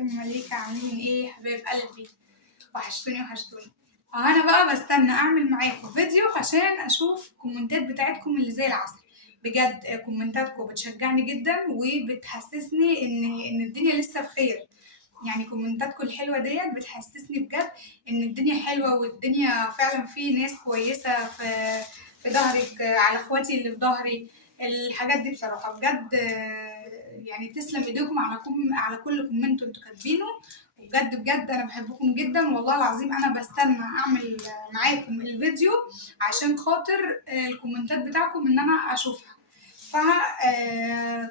ملايكة عاملين ايه يا حبايب قلبي؟ وحشتوني. انا بقى بستنى اعمل معاكم فيديو عشان اشوف الكومنتات بتاعتكم اللي زي العسل. بجد كومنتاتكم بتشجعني جدا وبتحسسني ان الدنيا لسه بخير. يعني كومنتاتكم الحلوه ديت بتحسسني بجد ان الدنيا حلوه، والدنيا فعلا في ناس كويسه في ظهرك، على اخواتي اللي في ظهري. الحاجات دي بصراحه بجد، يعني تسلم ايديكم على كل كومنت انتوا كاتبينه. بجد بجد انا بحبكم جدا والله العظيم. انا بستنى اعمل معاكم الفيديو عشان خاطر الكومنتات بتاعكم ان انا اشوفها. ف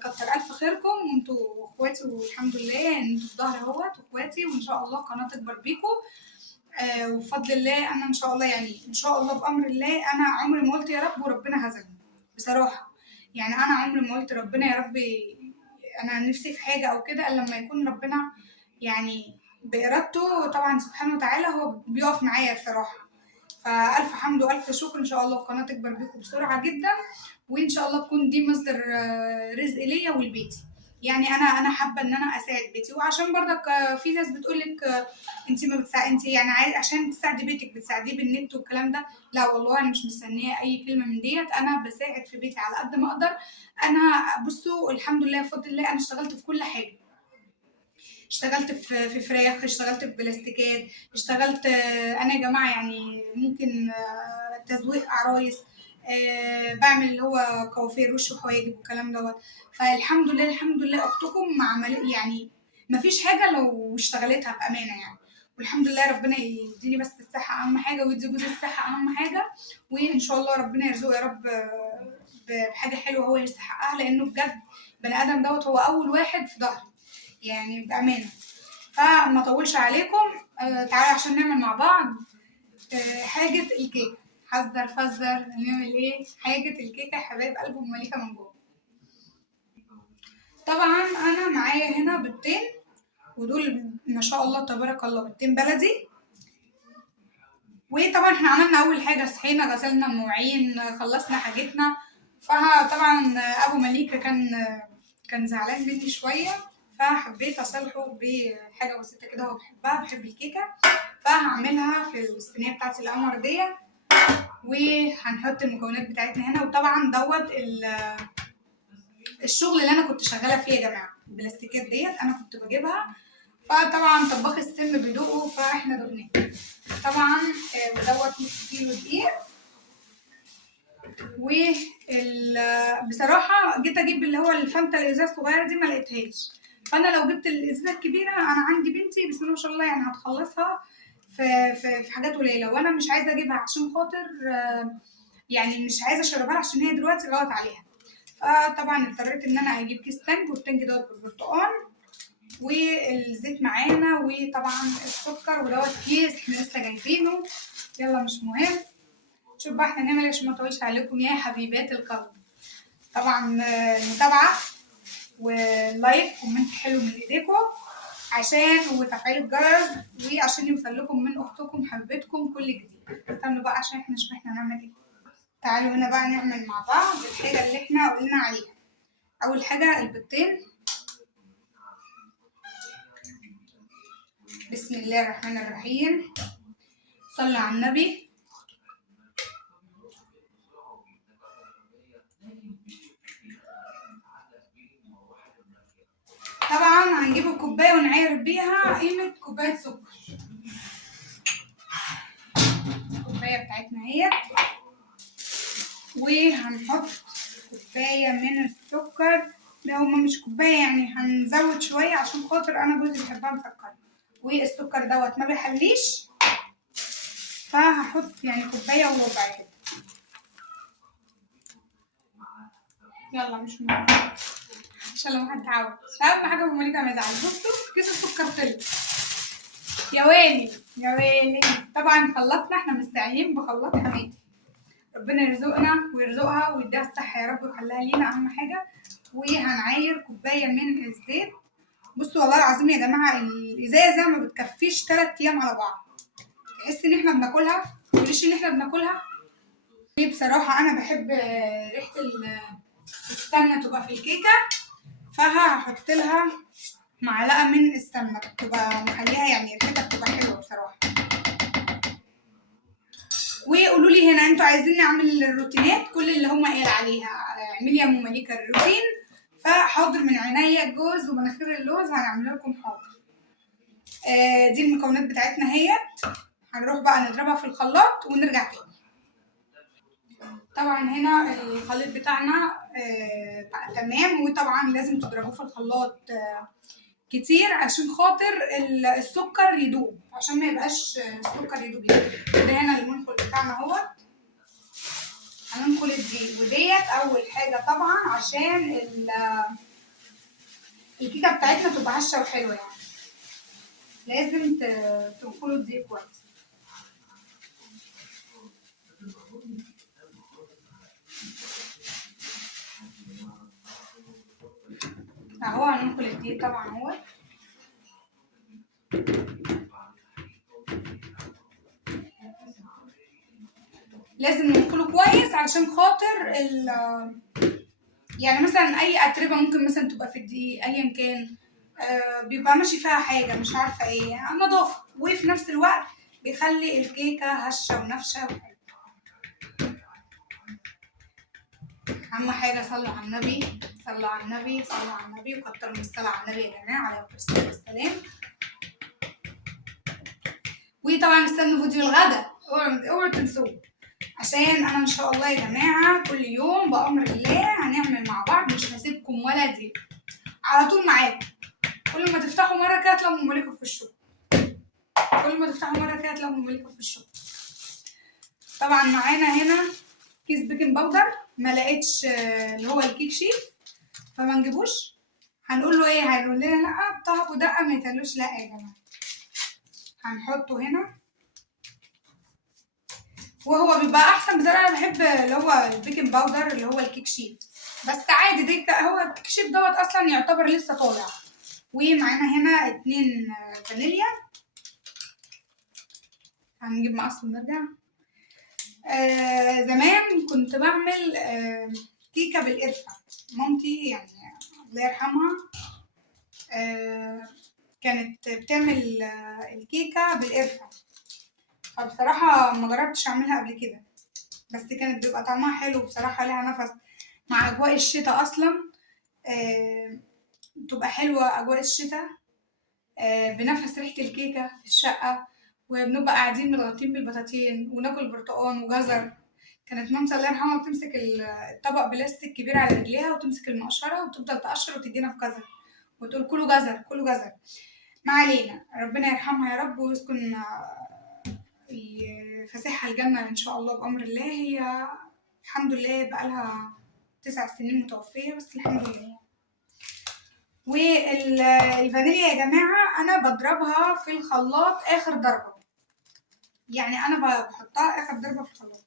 كتر الف خيركم، وانتوا اخواتي والحمد لله ان انتوا في ظهري اهوت واخواتي، وان شاء الله القناه تكبر بيكم. وبفضل الله انا ان شاء الله، يعني ان شاء الله بامر الله، انا عمري ما قلت يا رب وربنا هزمني بصراحه. يعني انا عمري ما قلت ربنا يا رب انا نفسي في حاجه او كده الا لما يكون ربنا يعني بإرادته طبعا سبحانه وتعالى هو بيقف معايا بصراحة. فألف حمد وألف شكر. إن شاء الله القناة تكبر بيكم بسرعة جدا، وإن شاء الله تكون دي مصدر رزق ليا ولبيتي. يعني أنا حابة إن أنا أساعد بيتي، وعشان برضك في ناس بتقولك أنت ما بتساعد، أنت يعني عشان تساعدي بيتك بتساعديه بالنت والكلام ده. لا والله أنا مش مستنية أي كلمة من ديت، أنا بساعد في بيتي على قد ما أقدر. أنا بصوا الحمد لله بفضل الله أنا اشتغلت في كل حاجة. اشتغلت في فراخ، اشتغلت في بلاستيكات، اشتغلت انا يا جماعه يعني ممكن تزويق عرايس، بعمل اللي هو كوافير وش وحواجب والكلام دوت. فالحمد لله الحمد لله اختكم عمل يعني ما فيش حاجه لو اشتغلتها بامانه يعني. والحمد لله ربنا يديني بس الصحه اهم حاجه، ويدي جوزي الصحه اهم حاجه. وان شاء الله ربنا يرزقه يا رب بحاجه حلوه هو يستحقها، لانه بجد بني ادم دوت هو اول واحد في ظهري يعني بأمانة. فما اطولش عليكم، تعالوا عشان نعمل مع بعض حاجة الكيكة. حذر فذر هنعمل ايه حاجة الكيكة يا حبايب قلب مليكة من جوه. طبعا انا معايا هنا بيضتين، ودول ما شاء الله تبارك الله بيضتين بلدي. وطبعا احنا عملنا اول حاجة صحينا غسلنا المواعين خلصنا حاجتنا. فطبعا ابو مليكة كان زعلان مني شوية، فحبيت اصالحه بحاجة بسيطة كده هو بيحبها، بحب الكيكة. فهعملها في الصينية بتاعتي القمر ديت، وهنحط المكونات بتاعتنا هنا. وطبعا دوت الشغل اللي انا كنت شغالة فيه يا جماعة، البلاستيكات ديت انا كنت بجيبها. فطبعا طباخ السم بيدوقوا فاحنا دقناه طبعا. ودوت نص كيلو دقيق. بصراحة جيت اجيب اللي هو الفانتا الازازة الصغيرة دي ما لقيتهاش. فانا لو جبت الازازة الكبيرة، انا عندي بنتي بسم الله ما شاء الله يعني هتخلصها في حاجات قليلة، وانا مش عايزة اجيبها عشان خاطر يعني مش عايزة اشربها عشان هي دلوقتي غلط عليها. فطبعا اضطريت ان انا اجيب كيس تانج، والتانج دوت بالبرتقال، والزيت معانا، وطبعا السكر، ودوت كيس احنا لسه جايبينه. يلا مش مهم. شوف بقى احنا نعمل ايه عشان ما اطولش عليكم يا حبيبات القلب. طبعا المتابعة واللايك كومنت حلو من ايديكم عشان وتفعيل الجرس، وعشان يوصل لكم من اختكم حبيبتكم كل جديد. استنوا بقى عشان احنا نشوف احنا نعمل ايه. تعالوا هنا بقى نعمل مع بعض الحاجة اللي احنا قلنا عليها. اول حاجة البيضتين. بسم الله الرحمن الرحيم. صلى على النبي. طبعا هنجيب الكوبايه ونعاير بيها قيمه كوبايه سكر. الكوبايه بتاعتنا اهي، وهنحط كوبايه من السكر. ده هما مش كوبايه يعني هنزود شويه عشان خاطر انا جوزي بيحبها مسكره، والسكر دوت ما بيحليش. فهحط يعني كوبايه وربع كده. يلا مش مهم عشان لو حد عاوز. اهم حاجه ابو مليكه ما يزعلش. بصوا كيس السكر طلع. يا ويلي يا ويلي. طبعا خلطنا، احنا مستعينين بخلاط حماتي. ربنا يرزقنا ويرزقها ويديها الصحة يا رب ويخليها لينا أهم حاجة. وهنعاير كوباية من الزيت. بصوا والله العظيم يا جماعة الإزازة ما بتكفيش 3 أيام على بعض. تحس إن إحنا بناكلها، متقوليش إن إحنا بناكلها. بصراحة أنا بحب ريحة السمنة تبقى في الكيكة، فهحط لها معلقه من السمنه، بتبقى مخليها يعني ريحتها بتبقى حلوه بصراحه. وقولوا لي هنا انتوا عايزين نعمل الروتينات كل اللي هم قال عليها، اعملي يا ام مليكه الروتين، فحاضر من عينيا. الجوز ومناخير اللوز هنعمل لكم حاضر. دي المكونات بتاعتنا اهيت. هنروح بقى نضربها في الخلاط ونرجع تاني. طبعا هنا الخليط بتاعنا بقى تمام، وطبعا لازم تضربوه في الخلاط كتير عشان خاطر السكر يدوب، عشان ما يبقاش السكر يدوب يعني. ده هنا المنخل بتاعنا اهوت. هننخل الدقيق، وديت اول حاجه طبعا عشان الكيكه بتاعتنا تبقى هشه وحلوه يعني، لازم تنخلوا الدقيق كويس. اهو هننخل الدقيق طبعا اهوت. لازم ننخله كويس عشان خاطر يعني مثلا اي اتربه ممكن مثلا تبقى في الدقيق ايا كان، بيبقى ماشي فيها حاجه مش عارفه ايه يعني، نظافه، وفي نفس الوقت بيخلي الكيكه هشه ونافشه وحلوه. اهم حاجه صلوا على النبي، صلوا على النبي، صلوا على النبي، وكتروا من الصلاه على النبي يا جماعه عليه الصلاه والسلام. وطبعا استنوا فيديو الغدا، اوعوا تنسوه، عشان انا ان شاء الله يا جماعه كل يوم بامر الله هنعمل مع بعض، مش هسيبكم ولا دي، على طول معاكم. كل ما تفتحوا مره كده تلاقوا ام مليكه في الشغل، كل ما تفتحوا مره كده تلاقوا ام مليكه في الشغل. طبعا معانا هنا كيس بيكنج باودر، ما لقيتش اللي هو الكيك شيف، فما نجيبوش. هنقول له ايه؟ هيقول لنا لا طهب ودقه، ما يتقالوش لا يا جماعه. هنحطه هنا، وهو بيبقى احسن بصراحه. انا بحب اللي هو البيكنج باودر اللي هو الكيك شيف، بس عادي دي هو الكيك شيف دوت اصلا يعتبر لسه طالع. ومعانا هنا 2 فانيليا. هنجيب مقص ونرجع. زمان كنت بعمل كيكه بالقرفه. مامتي يعني الله يرحمها كانت بتعمل الكيكه بالقرفه، فبصراحه ما جربتش اعملها قبل كده، بس كانت بيبقى طعمها حلو بصراحه، ليها نفس مع اجواء الشتاء اصلا. بتبقى حلوه اجواء الشتاء، بنفس ريحه الكيكه في الشقه، وبنبقى قاعدين متغطين بالبطاطين وناكل برتقان وجزر. كانت مامتي الله يرحمها بتمسك الطبق بلاستيك كبير على رجليها، وتمسك المقشره وتفضل تقشر وتدينا في جزر، وتقول كلوا جزر كلوا جزر. ما علينا، ربنا يرحمها يا رب ويسكن فسيحها الجنة إن شاء الله بأمر الله. هي الحمد لله بقالها 9 سنين متوفية، بس الحمد لله. والفانيليا يا جماعة أنا بضربها في الخلاط آخر ضربة، يعني أنا بحطها آخر ضربة في الخلاط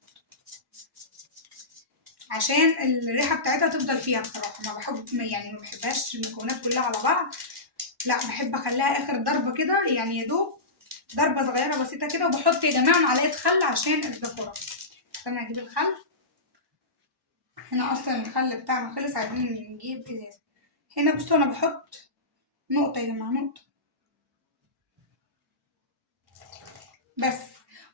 عشان الريحة بتاعتها تفضل فيها. بصراحة ما بحب يعني ما بحبهاش المكونات كلها على بعض، لا بحب اخليها اخر ضربة كده، يعني يا دوب ضربة صغيرة بسيطة كده. وبحط يا جماعة معلقة خل عشان الزفرة. استنى اجيب الخل، هنا اصلا الخل بتاعنا خلص، عايزين نجيب ازازة. هنا بصوا انا بحط نقطة يا جماعة، نقطة بس،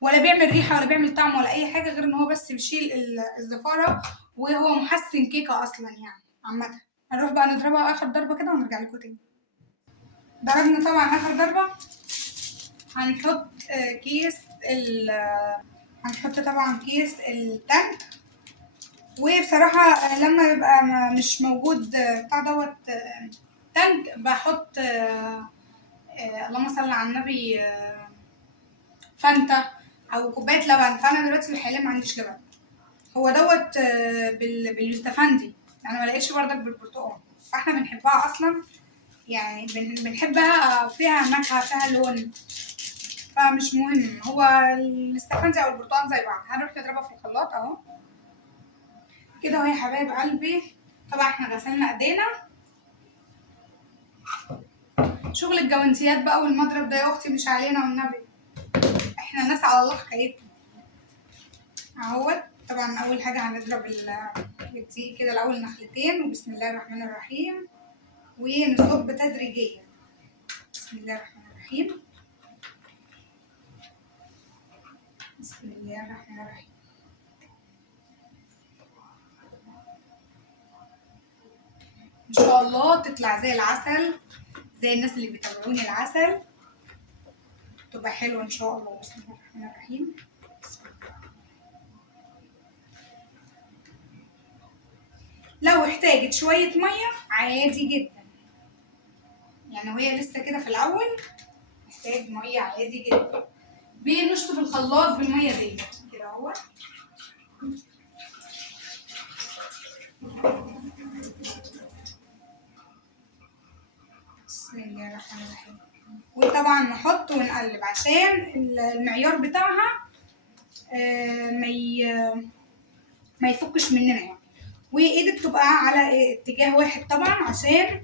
ولا بيعمل ريحة ولا بيعمل طعم ولا اي حاجة، غير ان هو بس بيشيل الزفارة، وهو محسن كيكة اصلا يعني عامة. هنروح بقى نضربها اخر ضربة كده ونرجع لكم تاني. ضربنا طبعا اخر ضربة. هنحط كيس هنحط طبعا كيس التلج. وبصراحة لما يبقى مش موجود بتاع دوت تلج، بحط اللهم صل على النبي فانتا او كوباية لبن. فانا دلوقتي حاليا ما عنديش لبن، هو دوت باليوستفندي، يعني ما لقيتش بردك بالبرتقال. فاحنا بنحبها اصلا يعني، بنحبها فيها نكهة فيها لون، فمش مهم هو الاستفندي او البرتقال زي بعض. هنروح نضربها في الخلاط اهو كده اهو يا حبايب قلبي. طبعا احنا غسلنا ايدينا. شغل الجوانتيات بقى والمضرب ده يا اختي مش علينا والنبي، احنا ناس على الله حكايتنا اهوت. طبعا اول حاجه هنضرب الدقيق كده الاول نخلتين، وبسم الله الرحمن الرحيم، ونصب تدريجيا. بسم الله الرحمن الرحيم. بسم الله الرحمن الرحيم. ان شاء الله تطلع زي العسل، زي الناس اللي بيتابعوني العسل، تبقى حلوه ان شاء الله. بسم الله الرحمن الرحيم. لو احتاجت شويه ميه عادي جدا، يعني وهي لسه كده في الاول محتاج ميه عادي جدا، بنشطف الخلاط بالميه ديت كده اهو. بسم الله الرحمن الرحيم. وطبعا نحط ونقلب عشان المعيار بتاعها ما يفكش مننا يعني، وايدك تبقى على اتجاه واحد طبعا عشان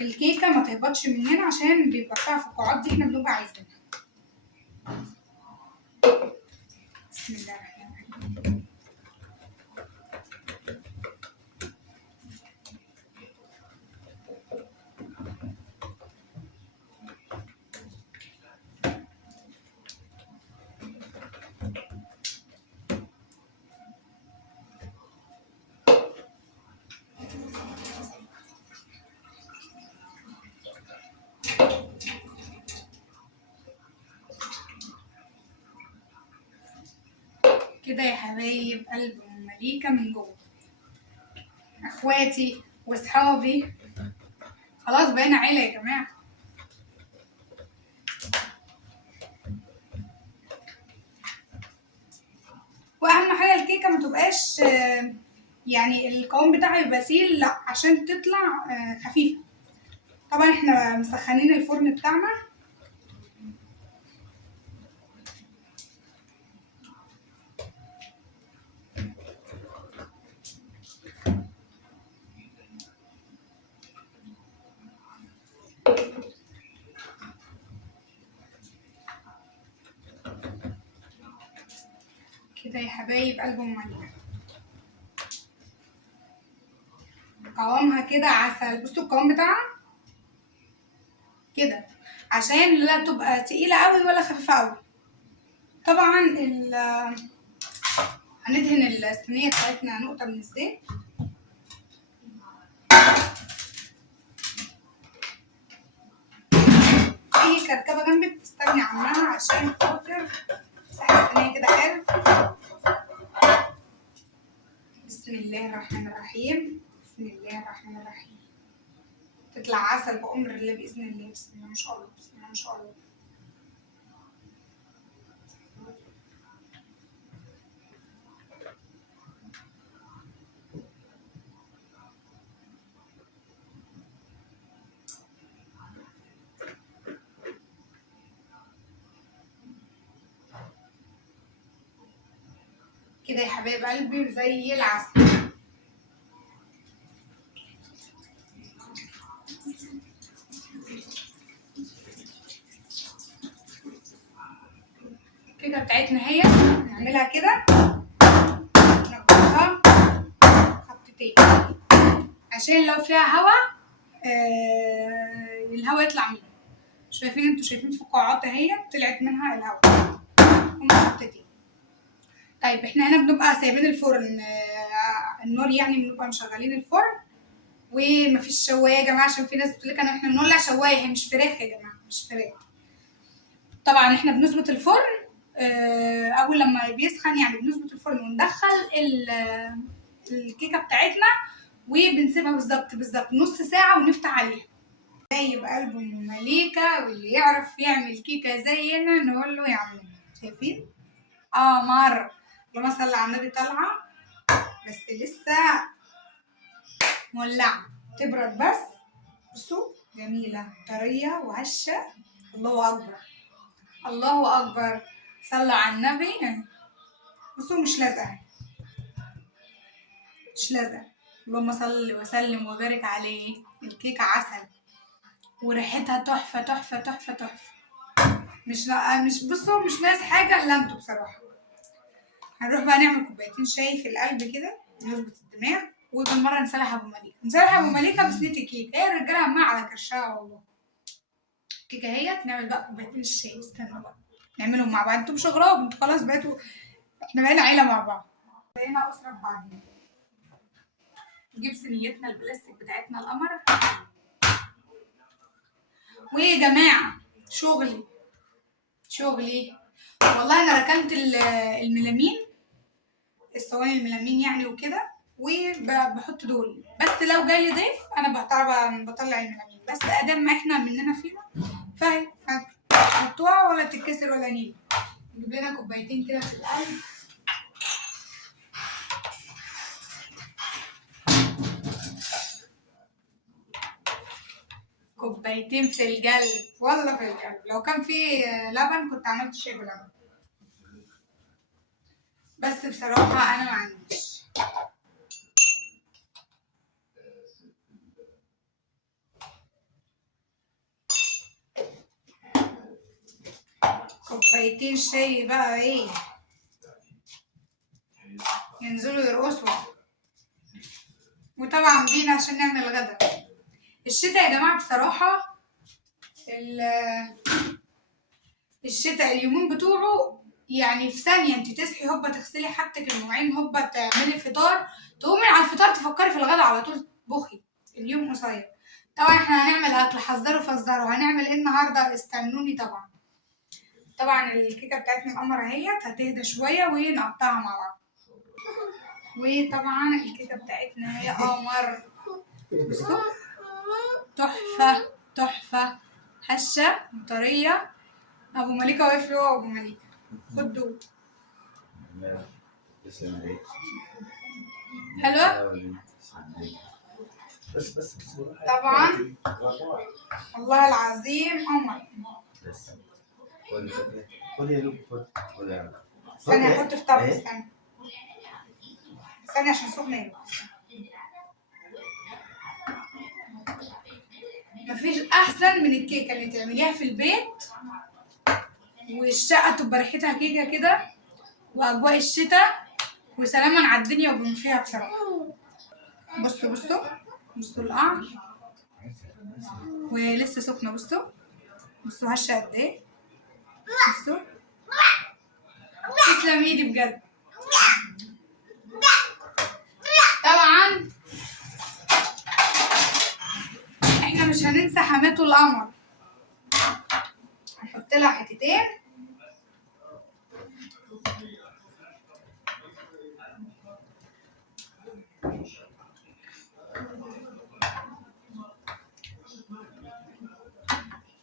الكيكه ما تهبطش مننا، عشان بيبقى فيها فقاعات دي احنا بنبقى عايزينها. بسم الله الرحمن الرحيم. كده يا حبايب قلب مليكة من جوه، اخواتي واصحابي خلاص بقينا عيلة يا جماعة. واهم حاجة الكيكة ما تبقاش يعني القوام بتاعها يبقى سيل، لا عشان تطلع خفيفة. طبعا احنا مسخنين الفرن بتاعنا. كده يا حبايب قلب مليكة، قوامها كده عسل. بصوا القوام بتاعها كده عشان لا تبقى تقيلة قوي ولا خفيفة قوي. طبعا هندهن الصينية بتاعتنا نقطة من الزيت. اي كركبة جنبك تستغني عنها عشان خاطر تمسحي الصينية كده حلو. بسم الله الرحمن الرحيم. بسم الله الرحمن الرحيم. تطلع عسل بأمر الله بإذن الله. بسم الله ما شاء الله. بسم الله ما شاء الله. كده يا حبايب قلبي زي العسل. الكيكه بتاعتنا هي نعملها كده، نقطعها خبطتين عشان لو فيها هوا الهوا يطلع منها. شايفين انتوا شايفين فقاعات اهي طلعت منها الهوا، هما خبطتين. طيب احنا هنا بنبقى سايبين الفرن النار، يعني بنبقى مشغلين الفرن ومفيش شوايه يا جماعه، عشان في ناس بتقول لك احنا بنولع شوايه، هي مش فراخ يا جماعه، مش فراخ. طبعا احنا بنظبط الفرن اول لما بيسخن، يعني بنظبط الفرن وندخل الكيكه بتاعتنا وبنسيبها بالظبط نص ساعه ونفتح عليها. طيب قلب مليكه، واللي يعرف يعمل كيكه زينا نقول له يعملها. شايفين مره اللهم صل على النبي طالعه، بس لسه مولعه تبرد بس. بصوا جميله طريه وهشه. الله اكبر الله اكبر، صلوا على النبي. بصوا مش لازقه مش لازقه. اللهم صل وسلم وبارك عليه. الكيكه عسل وريحتها تحفه تحفه تحفه تحفه. مش بصوا مش ناقص حاجه الا انتوا بصراحه. هنروح بقى نعمل كوبايتين شاي في القلب كده نظبط الدماغ، وبالمره نسرح ابو مليكه. نسرح ابو مليكه بصينيه الكيكه، هي الرجاله همها على كرشها والله. الكيكه اهيت. نعمل بقى كوبايتين الشاي. استنوا بقى نعملهم مع بعض. انتوا مش اغراب، انتوا خلاص بقيتوا، احنا بقينا عيله مع بعض، بقينا اسره ببعضينا. نجيب صينيتنا البلاستيك بتاعتنا القمر. ويا جماعه شغلي والله انا ركنت الميلامين، الصواني الميلامين يعني وكده، وبحط دول بس. لو جالي ضيف انا بطلع الميلامين بس. ادام ما احنا مننا فينا فهي هتقع ولا تتكسر ولا نيل. نجيب لنا كوبايتين كده في القلب. كوبايتين في القلب والله في القلب. لو كان في لبن كنت عملت شاي بلبن، بس بصراحة أنا ما عنديش. كوبايتين شاي بقى ايه، ينزلوا يرقصوا. وطبعا بينا عشان نعمل غدا. الشتاء يا جماعة بصراحة الشتاء اليومين بتوعه يعني في ثانية انت تصحي هوبا تغسلي حاجتك المواعين، هوبا تعملي فطار، تقومي على الفطار تفكري في الغدا على طول تطبخي. اليوم قصير. طبعا احنا هنعمل اكل، حذروا فزروا. هنعمل ايه النهارده؟ استنوني. طبعا الكيكه بتاعتنا القمر اهيت، هتهدى شويه ونقطعها مع بعض. وطبعا الكيكه بتاعتنا هي قمر. بصوا تحفه هشه وطريه. ابو مليكه واقف له. ابو مليكه خد دول. حلوه بس طبعا والله العظيم قمر. خد يا لوب، خد استنى هحط في طبق. استنى عشان سخنه. مفيش احسن من الكيكه اللي تعمليها في البيت والشقه تبقى ريحتها كيكه كده واجواء الشتاء وسلاما على الدنيا وبما فيها بصراحه. بصوا القعر ولسه سخنه. بصوا هشه قد ايه. بصوا تسلم ايدي بجد. طبعا احنا مش هننسى حماته القمر. هنحط لها حتتين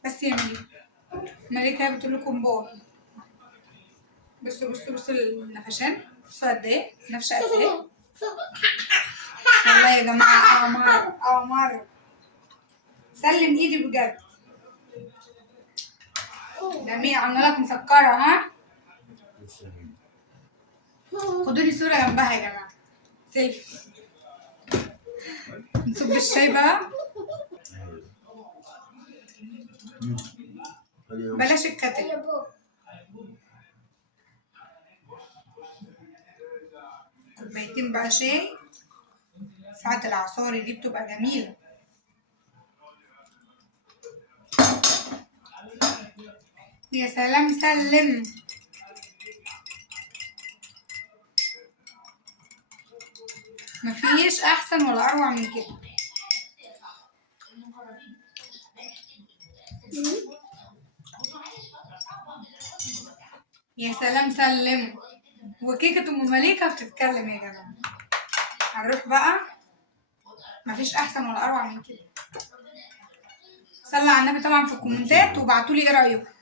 بس يا مليكة بتقول لكم باي. بصوا النفشان. بصوا قد ايه نفشه قد ايه. والله يا جماعه قمر. سلم ايدي بجد. جميل. عامله لك مسكره ها. خدوا لي صوره جنبها يا جماعه سيلفي. نصب الشاي بقى. بلاش الكتل. كوبايتين بقى شاي. ساعة العصاري دي بتبقى جميلة. يا سلام سلم. مفيش احسن ولا اروع من كده. يا سلام سلم. وكيكة ام مليكة بتتكلم يا جماعة. هنروح بقى. مفيش احسن ولا اروع من كده. صلوا على النبي طبعا في الكومنتات وابعتولي ايه رايكم.